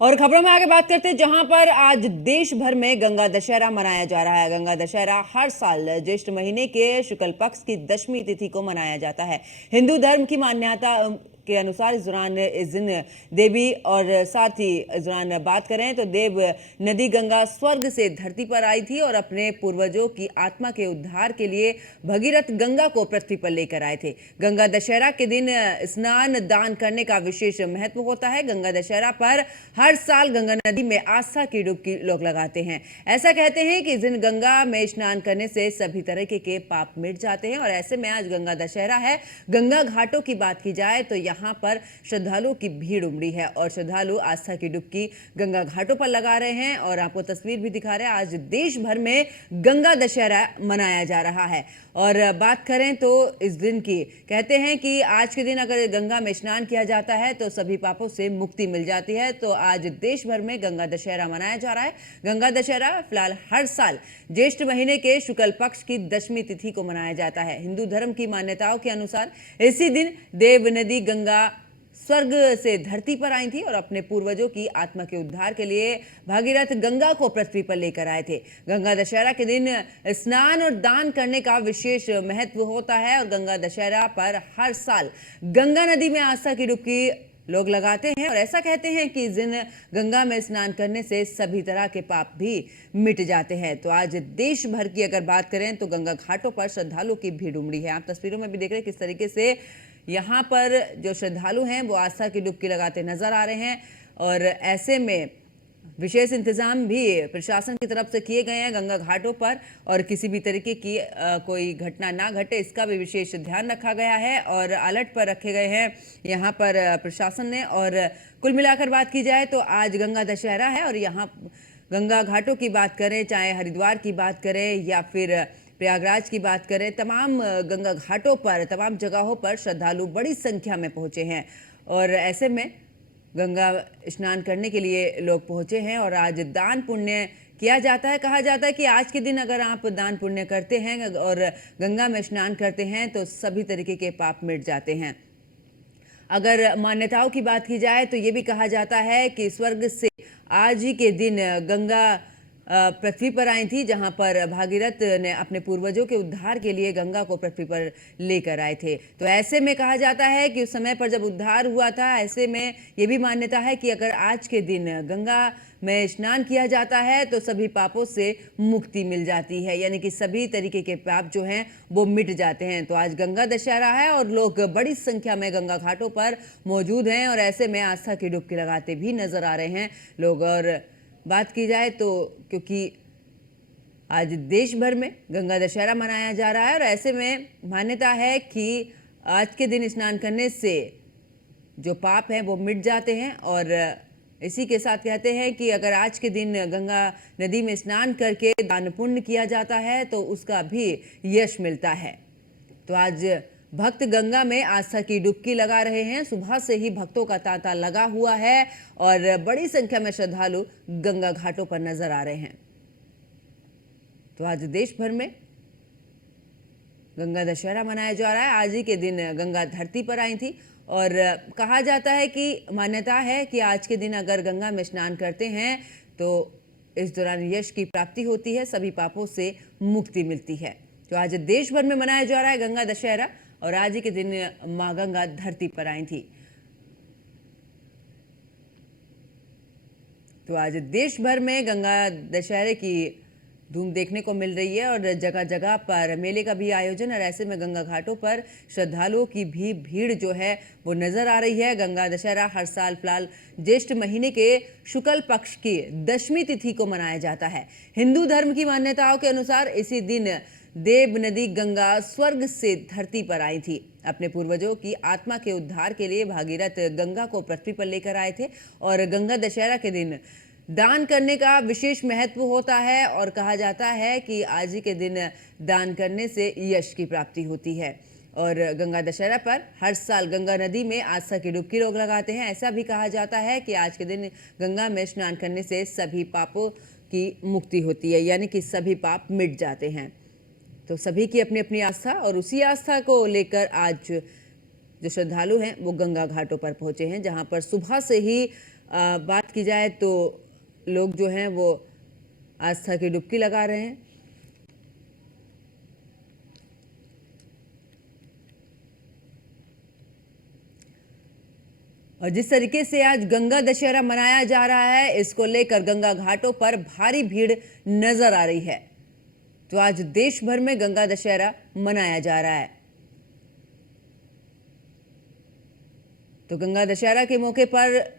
और खबरों में आगे बात करते हैं, जहां पर आज देश भर में गंगा दशहरा मनाया जा रहा है। गंगा दशहरा हर साल ज्येष्ठ महीने के शुक्ल पक्ष की दशमी तिथि को मनाया जाता है। हिंदू धर्म की मान्यता के अनुसार इस दिन देवी और साथ ही इस दौरान बात करें तो देव नदी गंगा स्वर्ग से धरती पर आई थी और अपने पूर्वजों की आत्मा के उद्धार के लिए भगीरथ गंगा को पृथ्वी पर लेकर आए थे। गंगा दशहरा के दिन स्नान दान करने का विशेष महत्व होता है। गंगा दशहरा पर हर साल गंगा नदी में आस्था की डुबकी लोग लगाते हैं। ऐसा कहते हैं कि इस दिन गंगा में स्नान करने से सभी तरह के पाप मिट जाते हैं और ऐसे में आज गंगा दशहरा है। गंगा घाटों की बात की जाए तो यहाँ पर श्रद्धालुओं की भीड़ उमड़ी है और श्रद्धालु आस्था की डुबकी गंगा घाटों पर लगा रहे हैं और आपको तस्वीर भी दिखा रहे हैं। आज देश भर में गंगा दशहरा मनाया जा रहा है और बात करें तो इस दिन की कहते हैं कि आज के दिन अगर गंगा में स्नान किया जाता है तो सभी पापों से मुक्ति मिल जाती है। तो आज देश भर में गंगा दशहरा मनाया जा रहा है। गंगा दशहरा फिलहाल हर साल ज्येष्ठ महीने के शुक्ल पक्ष की दशमी तिथि को मनाया जाता है। हिंदू धर्म की मान्यताओं के अनुसार इसी दिन देव नदी गंगा स्वर्ग से धरती पर आई थी और अपने पूर्वजों की आत्मा के उद्धार के लिए भागीरथ गंगा को पृथ्वी पर लेकर आए थे। गंगा दशहरा के दिन स्नान और दान करने का विशेष महत्व होता है और गंगा दशहरा पर हर साल गंगा नदी में आस्था की डुबकी लोग लगाते हैं और ऐसा कहते हैं कि इस दिन गंगा में स्नान करने से सभी तरह के पाप भी मिट जाते हैं। तो आज देश भर की अगर बात करें तो गंगा घाटों पर श्रद्धालुओं की भीड़ उमड़ी है। आप तस्वीरों में भी देख रहे हैं किस तरीके से यहाँ पर जो श्रद्धालु हैं वो आस्था की डुबकी लगाते नजर आ रहे हैं और ऐसे में विशेष इंतजाम भी प्रशासन की तरफ से किए गए हैं गंगा घाटों पर और किसी भी तरीके की कोई घटना ना घटे इसका भी विशेष ध्यान रखा गया है और अलर्ट पर रखे गए हैं यहाँ पर प्रशासन ने। और कुल मिलाकर बात की जाए तो आज गंगा दशहरा है और यहाँ गंगा घाटों की बात करें, चाहे हरिद्वार की बात करें या फिर प्रयागराज की बात करें, तमाम गंगा घाटों पर तमाम जगहों पर श्रद्धालु बड़ी संख्या में पहुंचे हैं और ऐसे में गंगा स्नान करने के लिए लोग पहुंचे हैं और आज दान पुण्य किया जाता है। कहा जाता है कि आज के दिन अगर आप दान पुण्य करते हैं और गंगा में स्नान करते हैं तो सभी तरीके के पाप मिट जाते हैं। अगर मान्यताओं की बात की जाए तो ये भी कहा जाता है कि स्वर्ग से आज ही के दिन गंगा पृथ्वी पर आई थी, जहां पर भागीरथ ने अपने पूर्वजों के उद्धार के लिए गंगा को पृथ्वी पर लेकर आए थे। तो ऐसे में कहा जाता है कि उस समय पर जब उद्धार हुआ था, ऐसे में ये भी मान्यता है कि अगर आज के दिन गंगा में स्नान किया जाता है तो सभी पापों से मुक्ति मिल जाती है, यानी कि सभी तरीके के पाप जो हैं वो मिट जाते हैं। तो आज गंगा दशहरा है और लोग बड़ी संख्या में गंगा घाटों पर मौजूद हैं और ऐसे में आस्था की डुबकी लगाते भी नजर आ रहे हैं लोग। और बात की जाए तो क्योंकि आज देश भर में गंगा दशहरा मनाया जा रहा है और ऐसे में मान्यता है कि आज के दिन स्नान करने से जो पाप हैं वो मिट जाते हैं और इसी के साथ कहते हैं कि अगर आज के दिन गंगा नदी में स्नान करके दान पुण्य किया जाता है तो उसका भी यश मिलता है। तो आज भक्त गंगा में आस्था की डुबकी लगा रहे हैं। सुबह से ही भक्तों का तांता लगा हुआ है और बड़ी संख्या में श्रद्धालु गंगा घाटों पर नजर आ रहे हैं। तो आज देश भर में गंगा दशहरा मनाया जा रहा है। आज ही के दिन गंगा धरती पर आई थी और कहा जाता है कि मान्यता है कि आज के दिन अगर गंगा में स्नान करते हैं तो इस दौरान यश की प्राप्ति होती है, सभी पापों से मुक्ति मिलती है। तो आज देश भर में मनाया जा रहा है गंगा दशहरा और आज ही के दिन मां गंगा धरती पर आई थी। तो आज देश भर में गंगा दशहरे की धूम देखने को मिल रही है और जगह जगह पर मेले का भी आयोजन और ऐसे में गंगा घाटों पर श्रद्धालुओं की भी भीड़ जो है वो नजर आ रही है। गंगा दशहरा हर साल फिलहाल ज्येष्ठ महीने के शुक्ल पक्ष की दशमी तिथि को मनाया जाता है। हिंदू धर्म की मान्यताओं के अनुसार इसी दिन देव नदी गंगा स्वर्ग से धरती पर आई थी। अपने पूर्वजों की आत्मा के उद्धार के लिए भागीरथ गंगा को पृथ्वी पर लेकर आए थे और गंगा दशहरा के दिन दान करने का विशेष महत्व होता है और कहा जाता है कि आज ही के दिन दान करने से यश की प्राप्ति होती है। और गंगा दशहरा पर हर साल गंगा नदी में आस्था की डुबकी लोग लगाते हैं। ऐसा भी कहा जाता है कि आज के दिन गंगा में स्नान करने से सभी पापों की मुक्ति होती है, यानी कि सभी पाप मिट जाते हैं। तो सभी की अपनी अपनी आस्था और उसी आस्था को लेकर आज जो श्रद्धालु हैं वो गंगा घाटों पर पहुंचे हैं, जहां पर सुबह से ही बात की जाए तो लोग जो हैं वो आस्था की डुबकी लगा रहे हैं। और जिस तरीके से आज गंगा दशहरा मनाया जा रहा है, इसको लेकर गंगा घाटों पर भारी भीड़ नजर आ रही है। तो आज देश भर में गंगा दशहरा मनाया जा रहा है। तो गंगा दशहरा के मौके पर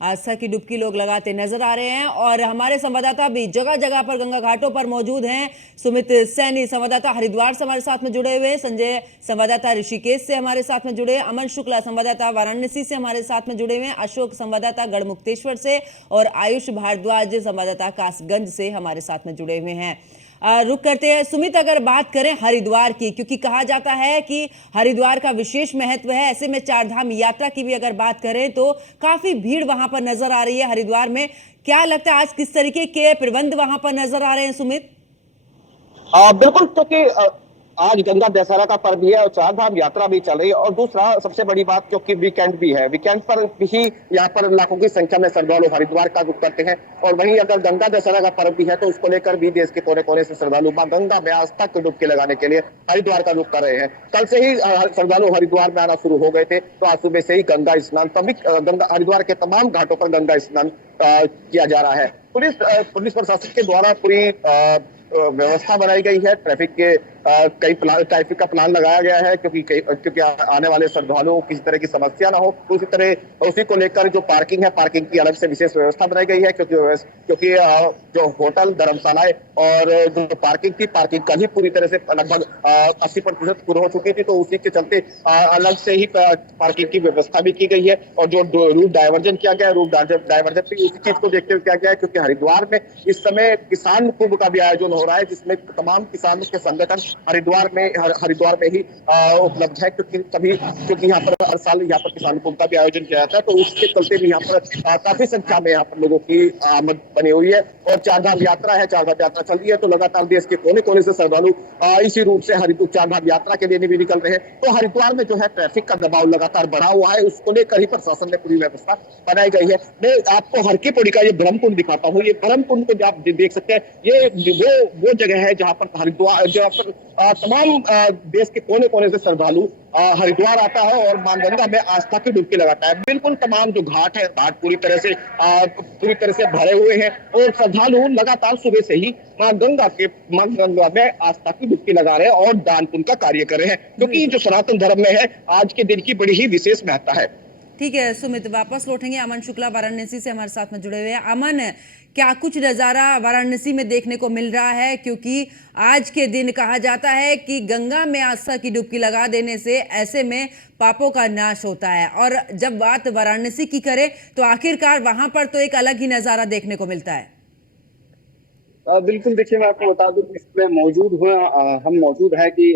आस्था की डुबकी लोग लगाते नजर आ रहे हैं और हमारे संवाददाता भी जगह जगह पर गंगा घाटों पर मौजूद हैं। सुमित सैनी संवाददाता हरिद्वार से हमारे साथ में जुड़े हुए हैं, संजय संवाददाता ऋषिकेश से हमारे साथ में जुड़े हैं, अमन शुक्ला संवाददाता वाराणसी से हमारे साथ में जुड़े हुए हैं, अशोक संवाददाता गढ़मुक्तेश्वर से और आयुष भारद्वाज संवाददाता कासगंज से हमारे साथ में जुड़े हुए हैं। रुक करते हैं सुमित, अगर बात करें हरिद्वार की, क्योंकि कहा जाता है कि हरिद्वार का विशेष महत्व है, ऐसे में चारधाम यात्रा की भी अगर बात करें तो काफी भीड़ वहां पर नजर आ रही है हरिद्वार में। क्या लगता है आज किस तरीके के प्रबंध वहां पर नजर आ रहे हैं सुमित? बिल्कुल, क्योंकि आज गंगा दशहरा का पर्व भी है और चारधाम यात्रा भी चल रही है। और दूसरा सबसे बड़ी बात, क्योंकि वीकेंड भी है, वीकेंड पर भी यहाँ पर लाखों की संख्या में श्रद्धालु हरिद्वार का रुख करते हैं। और वहीं अगर गंगा दशहरा का पर्व भी है तो उसको लेकर भी देश के कोने कोने से श्रद्धालु मां गंगा में आस्था की डुबकी लगाने के लिए हरिद्वार का रुख कर रहे हैं। कल से ही श्रद्धालु हरिद्वार में आना शुरू हो गए थे, तो आज सुबह से ही गंगा स्नान सभी गंगा हरिद्वार के तमाम घाटों पर गंगा स्नान किया जा रहा है। पुलिस प्रशासन के द्वारा पूरी व्यवस्था बनाई गई है। ट्रैफिक का प्लान लगाया गया है, क्योंकि आने वाले श्रद्धालुओं को किसी तरह की समस्या ना हो। उसी को लेकर जो पार्किंग है, पार्किंग की अलग से विशेष व्यवस्था बनाई गई है, क्योंकि जो होटल धर्मशालाएं और जो पार्किंग थी, पार्किंग कल ही पूरी तरह से लगभग 80% पूरी हो चुकी थी, तो उसी के चलते अलग से ही पार्किंग की व्यवस्था भी की गई है। और जो रूट डायवर्जन किया गया है, रूट डायवर्जन भी उसी चीज को देखते हुए किया गया है, क्योंकि हरिद्वार में इस समय किसान कुंभ का भी आयोजन हो रहा है, जिसमें तमाम किसानों के संगठन हरिद्वार में ही उपलब्ध है, क्योंकि यहाँ पर हर साल यहाँ पर किसान कुंभ का भी आयोजन किया जाता है। तो उसके चलते भी यहाँ पर काफी संख्या में यहाँ पर लोगों की आमद बनी हुई है। और चारधाम यात्रा चल रही है, तो लगातार देश के कोने कोने से श्रद्धालु इसी रूट से हरिद्वार चारधाम यात्रा के लिए भी निकल रहे हैं। तो हरिद्वार में जो है ट्रैफिक का दबाव लगातार बढ़ा हुआ है, उसको लेकर ही प्रशासन ने पूरी व्यवस्था बनाई गई है। मैं आपको हर की पौड़ी का ये ब्रह्म कुंड दिखाता हूँ। ये ब्रह्म कुंड को आप देख सकते हैं, ये वो जगह है जहाँ पर हरिद्वार, जहाँ पर तमाम देश के कोने कोने से श्रद्धालु हरिद्वार आता है और मां गंगा में आस्था की डुबकी लगाता है। बिल्कुल तमाम जो घाट है, घाट पूरी तरह से भरे हुए हैं और श्रद्धालु लगातार सुबह से ही मां गंगा में आस्था की डुबकी लगा रहे हैं और दान पुण्य का कार्य कर रहे हैं, क्योंकि जो सनातन धर्म में है, आज के दिन की बड़ी ही विशेष महत्ता है। ठीक है सुमित, वापस लौटेंगे। अमन शुक्ला वाराणसी से हमारे साथ में जुड़े हुए हैं। अमन, क्या कुछ नजारा वाराणसी में देखने को मिल रहा है? क्योंकि आज के दिन कहा जाता है कि गंगा में आस्था की डुबकी लगा देने से ऐसे में पापों का नाश होता है। और जब बात वाराणसी की करें तो आखिरकार वहां पर तो एक अलग ही नजारा देखने को मिलता है। बिल्कुल, देखिए मैं आपको बता दूं, इसमें हम मौजूद हैं कि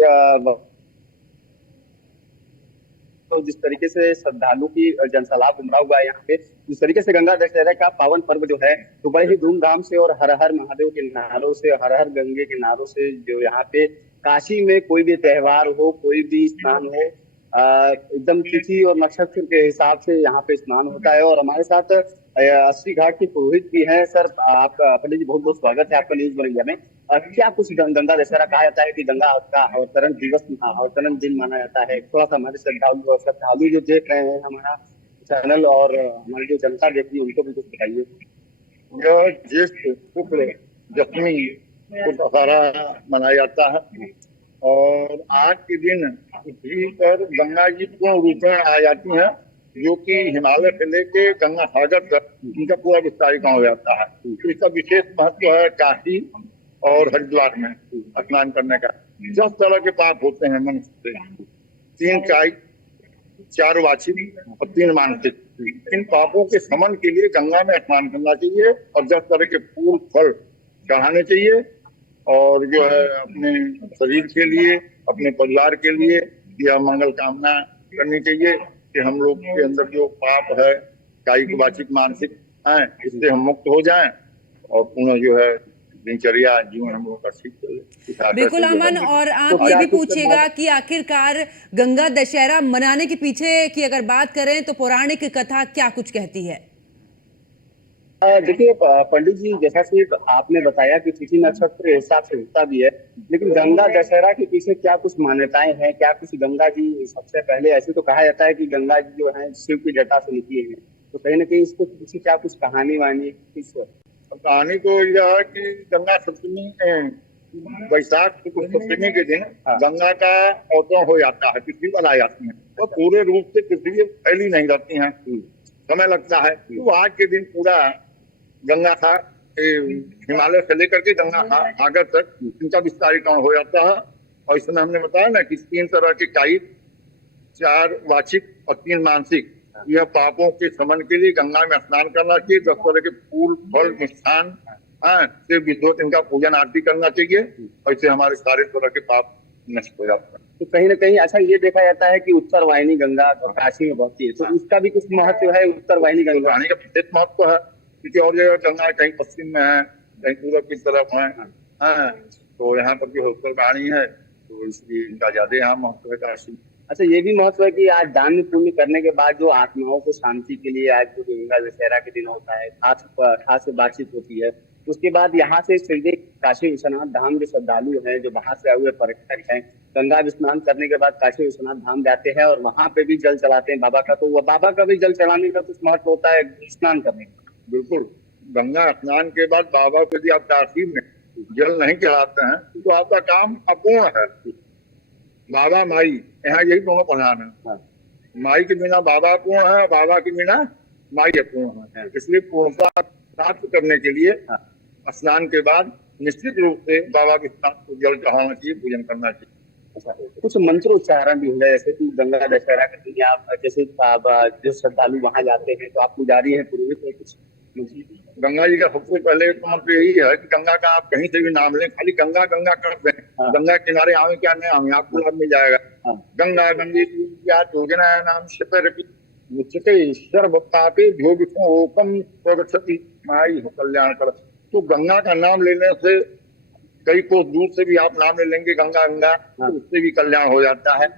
तो जिस तरीके से श्रद्धालु की जनसैलाब उमड़ा हुआ है यहाँ पे, जिस तरीके से गंगा दशहरा का पावन पर्व जो है तो बड़े ही धूमधाम से और हर हर महादेव के नारों से, हर हर गंगे के नारों से, जो यहाँ पे काशी में कोई भी त्योहार हो, कोई भी स्नान हो, एकदम तिथि और नक्षत्र के हिसाब से यहाँ पे स्नान होता है। और हमारे साथ 80 घाट के पुरोहित भी हैं। सर, आपका पंडित जी बहुत बहुत स्वागत है आपका न्यूज वन इंडिया में। क्या कुछ गंगा दशहरा कहा जाता है कि गंगा का अवतरण दिन माना जाता है, थोड़ा सा हमारे श्रद्धालु जो देख रहे हैं हमारा चैनल और हमारी जो जनता देख रही है उनको भी कुछ बताइए। यह ज्येष्ठ शुक्ल दशमी को दशहरा मनाया जाता है और आज के दिन पृथ्वी पर गंगा जी पूर्ण रूप में आ जाती हैं, जो कि हिमालय से लेके गंगा सागर तक इनका पूरा विस्तारीकरण हो जाता है। इसका विशेष महत्व है काशी और हरिद्वार में स्नान करने का। 10 तरह के पाप होते हैं मनुष्य से, 3 कायिक, 4 वाचिक और 3 मानसिक। इन पापों के शमन के लिए गंगा में स्नान करना चाहिए और 10 तरह के फूल फल चढ़ाने चाहिए। और जो है अपने शरीर के लिए, अपने परिवार के लिए यह मंगल कामना करनी चाहिए कि हम लोग के अंदर जो पाप है, कायिक वाचिक मानसिक है, इससे हम मुक्त हो जाएं और पुनः जो है दिनचर्या जीवन हम लोग का ठीक चले। इस आशा बिल्कुल से जो अमन, है, और तो आप ये क्या भी कुछ पूछेगा कि आखिरकार गंगा दशहरा मनाने के पीछे की अगर बात करें तो पौराणिक कथा क्या कुछ कहती है? देखिए पंडित जी, जैसा कि आपने बताया कि तिथि नक्षत्र के हिसाब से होता भी है, लेकिन गंगा दशहरा के पीछे क्या कुछ मान्यताएं हैं? क्या कुछ गंगा जी, सबसे पहले ऐसे तो कहा जाता है कि गंगा जी जो है शिव की जटा से निकली है, तो कहीं ना कहीं इसके पीछे क्या कुछ कहानी वानी कुछ? अब कहानी तो यह है कि गंगा सप्तमी बैसाख शुक्ल सप्तमी के दिन गंगा का अवतरण हो जाता है, पृथ्वी पर आ जाती है, तो पूरे रूप से पृथ्वी फैली नहीं रहती है, समय लगता है। तो आज के दिन पूरा गंगा था हिमालय से लेकर के गंगा सागर तक इनका विस्तारीकरण हो जाता है। और इसमें हमने बताया ना कि 3 तरह के टाइप, 4 वाचिक और 3 मानसिक। यह पापों के शमन के लिए गंगा में स्नान करना चाहिए, 10 तरह के फूल फल मिष्ठान से विधिवत इनका पूजन आरती करना चाहिए, और इससे हमारे सारे तरह के पाप नष्ट हो जाते हैं। तो कहीं ना कहीं अच्छा ये देखा जाता है कि उत्तर वाहिनी गंगा काशी में बहती है, तो उसका भी कुछ महत्व है? उत्तर वाहिनी गंगा पानी का विशेष महत्व है, क्योंकि और जगह गंगा कहीं पश्चिम में है, कहीं पूरब की तरफ है, तो यहाँ पर जो उत्तर वाहिनी है, तो इसलिए इनका ज्यादा यहाँ महत्व है काशी। अच्छा, ये भी महत्व है कि आज दान पुण्य करने के बाद जो आत्माओं को शांति के लिए आज जो गंगा दशहरा के दिन होता है, खास से बातचीत होती है, उसके बाद यहाँ से सीधे काशी विश्वनाथ धाम जो श्रद्धालु हैं, जो बाहर से आए हुए पर्यटक हैं, गंगा स्नान करने के बाद काशी विश्वनाथ धाम जाते हैं और वहां पे भी जल चढ़ाते हैं बाबा का। तो वह बाबा का भी जल चढ़ाने का कुछ महत्व होता है स्नान करने का? बिल्कुल, गंगा स्नान के बाद बाबा को यदि आप काशी में जल नहीं चढ़ाते हैं तो आपका काम अपूर्ण है। बाबा माई यहाँ यही दोनों प्रधान है, माई के बिना बाबा पूर्ण है, बाबा के बिना माई अपूर्ण है। इसलिए पूर्णता प्राप्त करने के लिए स्नान के बाद निश्चित रूप से बाबा के स्नान को जल चढ़ाना चाहिए, पूजन करना चाहिए। कुछ मंत्रोच्चारण भी होता है, जैसे कि गंगा दशहरा के दिन आप जैसे जो श्रद्धालु वहां जाते हैं तो आप पुजारी हैं, पुरोहित है कुछ? गंगा जी का सबसे पहले मंत्र यही है कि गंगा का आप कहीं से भी नाम लें, खाली गंगा गंगा कर दें, गंगा किनारे आवे क्या नहीं आवे, आपको लाभ मिल जाएगा। गंगा गंगे योजना नाम सर्वपापे भोगिकम प्रगति माई हो कल्याण कर। तो गंगा का नाम लेने से कई कोस दूर से भी आप नाम ले लेंगे गंगा गंगा, तो उससे भी कल्याण हो जाता है।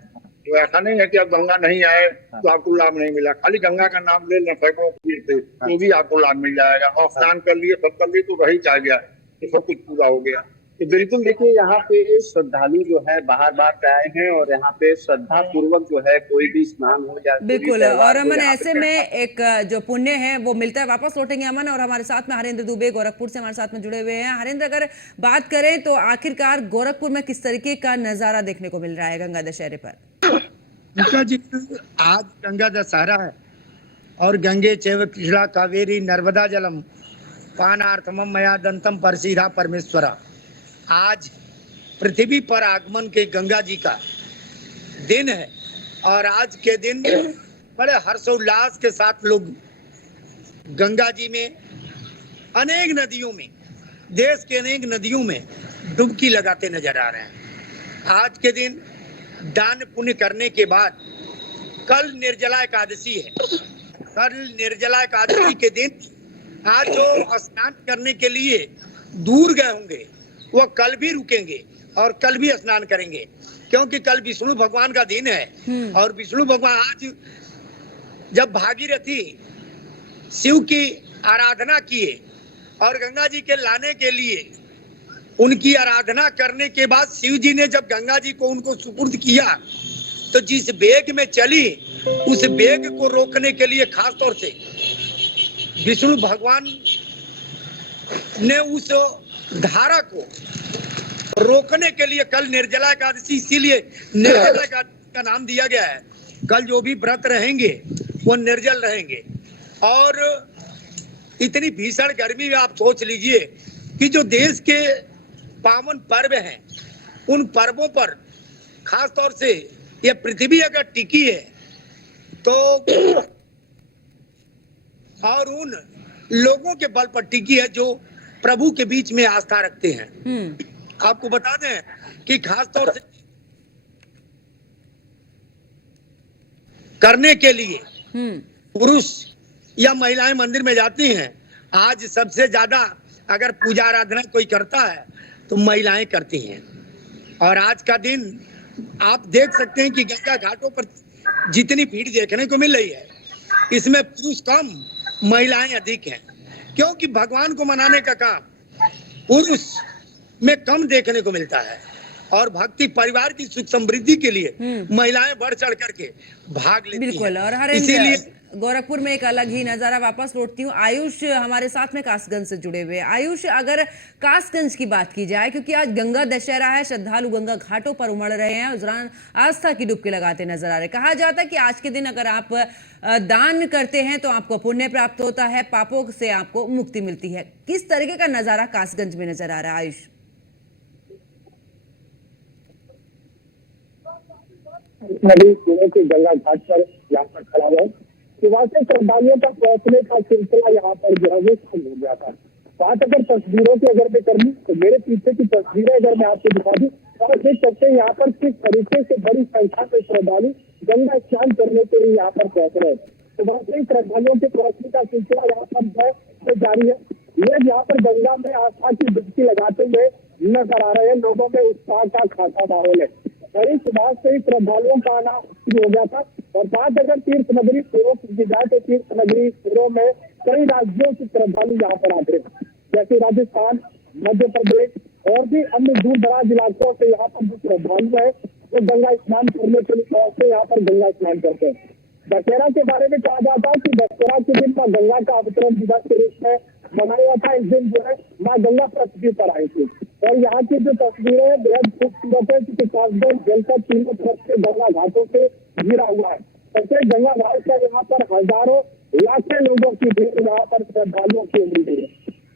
तो ऐसा नहीं है कि अब गंगा नहीं आए तो आपको लाभ नहीं मिला, खाली गंगा का नाम ले लें सैकड़ों से तो भी आपको लाभ मिल जाएगा। और स्नान कर लिए, सब कर लिए तो रही चाह गया, तो सब कुछ पूरा हो गया। तो बिल्कुल देखिए, यहाँ पे श्रद्धालु जो है बाहर बाहर से आए हैं और यहाँ पे श्रद्धा पूर्वक जो है कोई भी स्नान हो जाए। बिल्कुल, और अमन ऐसे में एक जो पुण्य है वो मिलता है। वापस लौटेंगे अमन, और हमारे साथ में हरेंद्र दुबे गोरखपुर से हमारे साथ में जुड़े हुए हैं। हरेंद्र, अगर बात करें तो आखिरकार गोरखपुर में किस तरीके का नजारा देखने को मिल रहा है गंगा दशहरे पर? जी, आज गंगा दशहरा है और गंगे चैव कृष्णा कावेरी नर्मदा जलम पानार्थमम मया दंतम परसीधा परमेश्वरा। आज पृथ्वी पर आगमन के गंगा जी का दिन है और आज के दिन बड़े हर्षोल्लास के साथ लोग गंगा जी में, अनेक नदियों में, देश के अनेक नदियों में डुबकी लगाते नजर आ रहे हैं। आज के दिन दान पुण्य करने के बाद कल निर्जला एकादशी है। कल निर्जला एकादशी के दिन आज जो स्नान करने के लिए दूर गए होंगे वो कल भी रुकेंगे और कल भी स्नान करेंगे, क्योंकि कल विष्णु भगवान का दिन है। और विष्णु भगवान आज जब भागीरथी शिव की आराधना किए और गंगा जी के लाने के लिए उनकी आराधना करने के बाद शिव जी ने जब गंगा जी को उनको सुपुर्द किया तो जिस वेग में चली उस वेग को रोकने के लिए खास तौर से विष्णु भगवान ने उस धारा को रोकने के लिए कल निर्जला एकादशी, इसीलिए निर्जला एकादशी का नाम दिया गया है। कल जो भी व्रत रहेंगे वो निर्जल रहेंगे। और इतनी भीषण गर्मी में आप सोच लीजिए कि जो देश के पावन पर्व हैं उन पर्वों पर खास तौर से यह पृथ्वी अगर टिकी है तो और उन लोगों के बल पर टिकी है जो प्रभु के बीच में आस्था रखते हैं। आपको बता दें कि खास तौर से करने के लिए पुरुष या महिलाएं मंदिर में जाती हैं। आज सबसे ज्यादा अगर पूजा आराधना कोई करता है तो महिलाएं करती हैं। और आज का दिन आप देख सकते हैं कि गंगा घाटों पर जितनी भीड़ देखने को मिल रही है, इसमें पुरुष कम, महिलाएं अधिक हैं। क्योंकि भगवान को मनाने का काम पुरुष में कम देखने को मिलता है, और भक्ति परिवार की सुख समृद्धि के लिए महिलाएं बढ़ चढ़ करके भाग लेती बिल्कुल। हैं। और इसीलिए गोरखपुर में एक अलग ही नजारा। वापस लौटती हूँ, आयुष हमारे साथ में कासगंज से जुड़े हुए। आयुष, अगर कासगंज की बात की जाए, क्योंकि आज गंगा दशहरा है, श्रद्धालु गंगा घाटों पर उमड़ रहे हैं, उस दौरान आस्था की डुबकी लगाते नजर आ रहे। कहा जाता है कि आज के दिन अगर आप दान करते हैं तो आपको पुण्य प्राप्त होता है, पापों से आपको मुक्ति मिलती है। किस तरीके का नजारा कासगंज में नजर आ रहा है आयुष? नदी कुएं के गंगा घाट पर यहाँ पर खड़ा है। सुबह से श्रद्धालुओं का पहुंचने का सिलसिला यहाँ पर जो है वो शुरू हो गया था। बात अगर तस्वीरों की अगर मैं कर लूं तो मेरे पीछे की तस्वीरें अगर मैं आपको दिखा दूं तो आप देख सकते हैं यहाँ पर किस तरीके से बड़ी संख्या में श्रद्धालु गंगा स्नान करने के लिए यहाँ पर पहुंच रहे हैं। सुबह से श्रद्धालुओं के पहुंचने का सिलसिला यहाँ पर जो है जारी है। लोग यहाँ पर गंगा में आस्था की डुबकी लगाते हुए नजर आ रहे हैं। लोगों में उत्साह का खासा माहौल है। बड़ी सुबह से ही श्रद्धालुओं का आना शुरू हो गया था। और बात अगर तीर्थ नगरी पूर्व की जाए तो तीर्थ नगरी पूर्व में कई राज्यों के श्रद्धालु यहाँ पर आते हैं, जैसे राजस्थान, मध्य प्रदेश और भी अन्य दूर दराज इलाकों से यहाँ पर जो श्रद्धालु है वो गंगा स्नान करने के लिए पहुंचते यहाँ पर गंगा स्नान करते हैं। दशहरा के बारे में कहा जाता है कि दशहरा के दिन का गंगा का अवतरण दिवस के रूप में मनाया था। इस दिन जो है माँ गंगा पृथ्वी पर आई थी। और यहाँ की जो तस्वीरें है बेहद खूबसूरत है, क्योंकि कासगंज जलकर तीनों तरफ से गंगा घाटों से घिरा हुआ है। प्रत्येक गंगा घाट पर यहाँ पर हजारों लाखों लोगों की भीड़ यहाँ पर श्रद्धालुओं की उमड़ी है।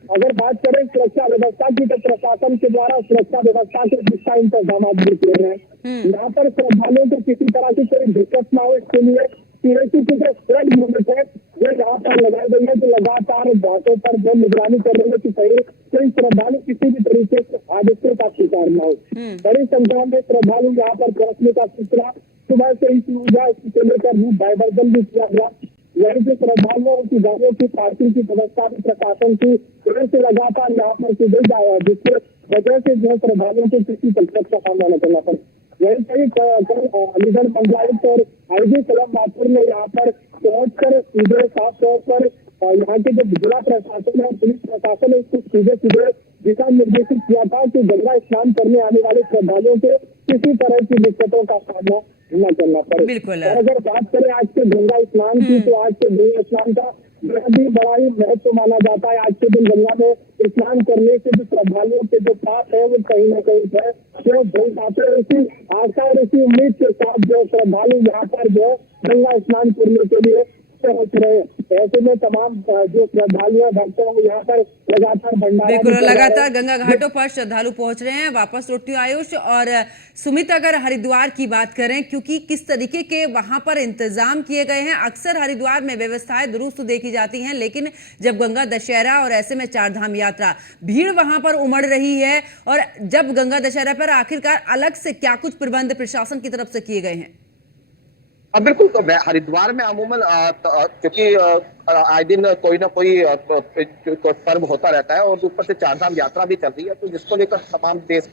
अगर बात करें सुरक्षा व्यवस्था की तो प्रशासन के द्वारा सुरक्षा व्यवस्था के पुख्ता इंतजाम भी किए गए हैं। यहाँ पर श्रद्धालुओं को किसी तरह की कोई दिक्कत ना हो इसके लिए पीएसी की जो फ्लड यूनिट है वो यहाँ पर लगाई गई है, जो लगातार घाटों पर जो निगरानी कर रही है कि कहीं कोई श्रद्धालु किसी भी तरीके से हादसे का शिकार न हो। बड़ी संख्या में श्रद्धालु यहाँ पर पहुंचने का सिलसिला सुबह से ही शुरू हुआ। इसको लेकर डायवर्जन भी किया गया। यही जो श्रद्धालुओं की गाड़ियों की पार्किंग की व्यवस्था भी प्रशासन की तरह से लगातार यहाँ पर की गई जाए, जिसकी वजह से जो श्रद्धालुओं को किसी तकलीफ का सामना न करना पड़े। यही सही अलीगढ़ मंडलायुक्त और आईजी सलाम माथुर ने यहाँ पर पहुंचकर सीधे साफ तौर पर यहाँ के जो जिला प्रशासन है, पुलिस प्रशासन है, इसको सीधे दिशा निर्देशित किया था कि गंगा स्नान करने आने वाले श्रद्धालुओं से किसी तरह की दिक्कतों का सामना न करना पड़े। बिल्कुल। और अगर बात करें आज के गंगा स्नान की तो आज के गंगा स्नान का बेहद ही बड़ा ही महत्व माना जाता है। आज के दिन गंगा में स्नान करने से जो श्रद्धालुओं के जो पाप है वो कहीं ना कहीं है तो धो पाते हैं। इसी आशा और इसी उम्मीद के साथ जो श्रद्धालु यहाँ पर जो गंगा स्नान करने के लिए पहुंच रहे हैं। ऐसे में तमाम जो श्रद्धालु है भक्त हैं वो यहाँ पर लगातार भंडारा बिल्कुल लगातार गंगा घाटों पर श्रद्धालु पहुंच रहे हैं। वापस लौटती हूँ आयुष और सुमित, अगर हरिद्वार की बात करें, क्योंकि किस तरीके के वहां पर इंतजाम किए गए हैं। अक्सर हरिद्वार में व्यवस्थाएं दुरुस्त देखी जाती हैं, लेकिन जब गंगा दशहरा और ऐसे में चारधाम यात्रा, भीड़ वहां पर उमड़ रही है। और जब गंगा दशहरा पर आखिरकार अलग से क्या कुछ प्रबंध प्रशासन की तरफ से किए गए हैं? बिल्कुल। तो हरिद्वार में अमूमन क्योंकि आए दिन कोई ना कोई पर्व होता रहता है और ऊपर से चारधाम यात्रा भी चल रही है, तो जिसको लेकर तमाम देश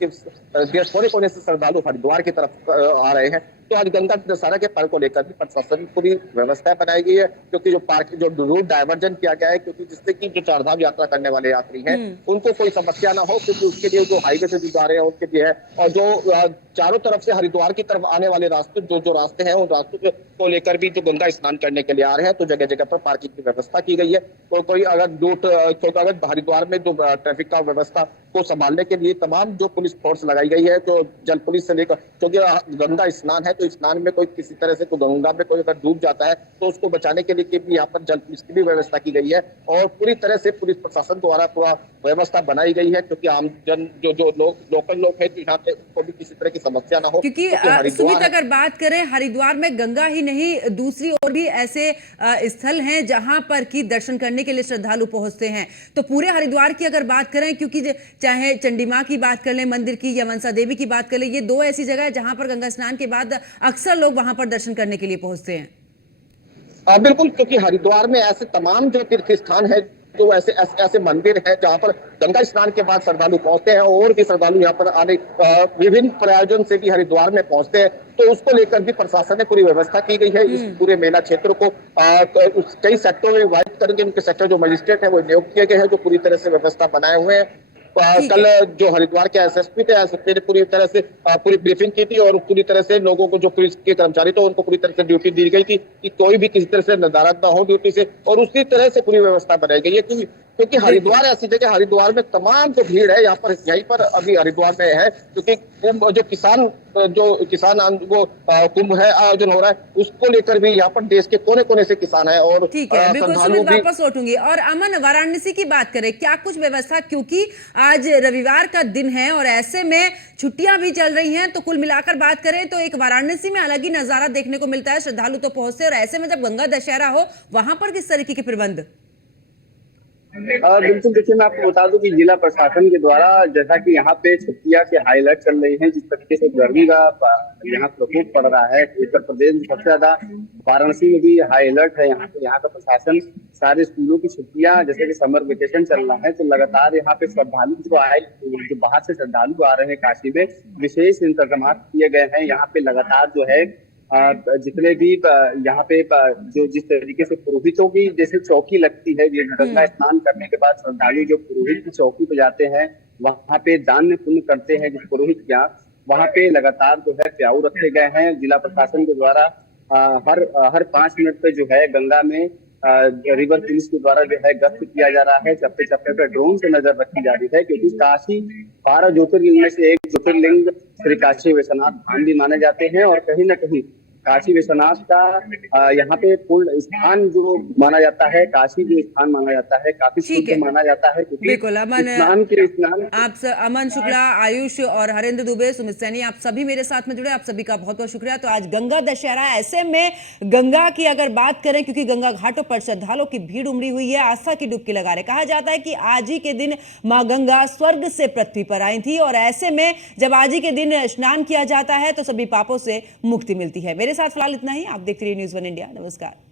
कोने कोने से श्रद्धालु हरिद्वार की तरफ आ रहे हैं। तो आज गंगा दशहरा के पर्व को लेकर भी प्रशासन की पूरी व्यवस्था बनाई गई है, क्योंकि जो रूट डायवर्जन किया गया है, क्योंकि जिससे कि जो चारधाम यात्रा करने वाले यात्री हैं उनको कोई समस्या ना हो, क्योंकि उसके लिए जो हाईवे से जो जा रहे हैं उनके लिए है। और जो चारों तरफ से हरिद्वार की तरफ आने वाले रास्ते जो रास्ते हैं उन रास्तों को लेकर भी जो गंगा स्नान करने के लिए आ रहे हैं, तो जगह जगह पर पार्किंग की व्यवस्था की गई है। तो कोई अगर हरिद्वार में जो ट्रैफिक का व्यवस्था को संभालने के लिए तमाम जो पुलिस फोर्स लगाई गई है, जो जल पुलिस से लेकर, क्योंकि गंगा स्नान है तो स्नान में कोई किसी तरह से गंगा में कोई अगर डूब जाता है तो उसको बचाने के लिए भी यहाँ पर जल पुलिस की भी व्यवस्था की गई है। और पूरी तरह से पुलिस प्रशासन द्वारा पूरा व्यवस्था बनाई गई है, क्योंकि आम जन जो लोकल लोग हैं, तो यहाँ पे उनको भी किसी तरह की समस्या ना हो। क्योंकि सुमित, अगर बात करें हरिद्वार में गंगा ही नहीं, दूसरी और भी ऐसे स्थल हैं जहां पर की दर्शन करने के लिए श्रद्धालु पहुंचते हैं। तो पूरे हरिद्वार की अगर बात करें, क्योंकि चाहे चंडी मां की बात कर लें मंदिर की या मनसा देवी की बात कर लें, ये दो ऐसी जगह है जहां पर गंगा स्नान के बाद अक्सर लोग वहां पर दर्शन करने के लिए पहुंचते हैं। बिल्कुल, क्योंकि हरिद्वार में ऐसे तमाम जो तीर्थ स्थान है तो ऐसे ऐसे, ऐसे मंदिर हैं जहाँ पर गंगा स्नान के बाद श्रद्धालु पहुंचते हैं और भी श्रद्धालु यहाँ पर आने विभिन्न प्रयोजन से भी हरिद्वार में पहुंचते हैं। तो उसको लेकर भी प्रशासन ने पूरी व्यवस्था की गई है। इस पूरे मेला क्षेत्र को कई सेक्टरों में विभाजित करके उनके सेक्टर जो मजिस्ट्रेट है वो नियुक्त किए गए हैं, जो पूरी तरह से व्यवस्था बनाए हुए हैं। कल जो हरिद्वार के एसएसपी ने पूरी तरह से पूरी ब्रीफिंग की थी और पूरी तरह से लोगों को, जो पुलिस के कर्मचारी थे उनको पूरी तरह से ड्यूटी दी गई थी कि कोई भी किसी तरह से नदारद ना हो ड्यूटी से, और उसी तरह से पूरी व्यवस्था बनाई गई है। क्योंकि हरिद्वार ऐसी जगह, हरिद्वार में तमाम जो भीड़ है यहाँ पर, यहीं पर अभी हरिद्वार में है, क्योंकि जो किसान वो कुंभ है आयोजन हो रहा है, उसको लेकर भी यहाँ पर देश के कोने कोने से किसान है। और ठीक है, बिल्कुल सुमित वापस लौटूंगी। और अमन, वाराणसी की बात करें, क्या कुछ व्यवस्था, क्योंकि आज रविवार का दिन है और ऐसे में छुट्टियां भी चल रही हैं, तो कुल मिलाकर बात करें तो एक वाराणसी में अलग ही नजारा देखने को मिलता है। श्रद्धालु तो पहुंचते हैं और ऐसे में जब गंगा दशहरा हो, वहां पर किस तरीके के प्रबंध? बिल्कुल, देखिए मैं आपको बता दूं कि जिला प्रशासन के द्वारा, जैसा कि यहाँ पे छुट्टियां के हाईलाइट चल रही हैं, जिस तरीके से गर्मी का यहाँ प्रकोप पड़ रहा है उत्तर प्रदेश में सबसे ज्यादा, वाराणसी में भी हाई अलर्ट है। यहाँ का प्रशासन सारे स्कूलों की छुट्टियां, जैसे कि समर वेकेशन चल रहा है, तो लगातार यहाँ पे श्रद्धालु जो बाहर से श्रद्धालु आ रहे हैं काशी में, विशेष इंतजाम किए गए हैं। यहाँ पे लगातार जो है जितने भी यहाँ पे जो जिस तरीके से पुरोहितों की जैसे चौकी लगती है, गंगा स्नान करने के बाद श्रद्धालु जो पुरोहित की चौकी पे जाते हैं, वहाँ पे दान पुण्य करते हैं जिस पुरोहित के यहाँ, वहाँ पे लगातार जो है प्याऊ रखे गए हैं। जिला प्रशासन के द्वारा हर 5 मिनट पे जो है गंगा में रिवर पुलिस के द्वारा जो है गश्त किया जा रहा है। चप्पे चप्पे पे ड्रोन से नजर रखी जा रही है, क्योंकि काशी 12 ज्योतिर्लिंग में से एक ज्योतिर्लिंग श्री काशी विश्वनाथ धाम भी माने जाते हैं, और कहीं ना कहीं काशी विश्वनाथ का यहाँ पे पूर्ण स्थान जो माना जाता है, काशी जो स्थान माना जाता है, काफी शुद्ध माना जाता है, क्योंकि बिल्कुल। स्नान आप अमन शुक्ला, आयुष और हरेंद्र दुबे, सुमित सैनी, आप सभी मेरे साथ में जुड़े, आप सभी का बहुत बहुत शुक्रिया। तो आज गंगा दशहरा, ऐसे में गंगा की अगर बात करें, क्योंकि गंगा घाटों पर श्रद्धालुओं की भीड़ उमड़ी हुई है, आस्था की डुबकी लगा रहे। कहा जाता है कि आज ही के दिन माँ गंगा स्वर्ग से पृथ्वी पर आई थी, और ऐसे में जब आज ही के दिन स्नान किया जाता है तो सभी पापों से मुक्ति मिलती है। मेरे साथ फिलहाल इतना ही। आप देखते रहिए न्यूज़ 1 इंडिया। नमस्कार।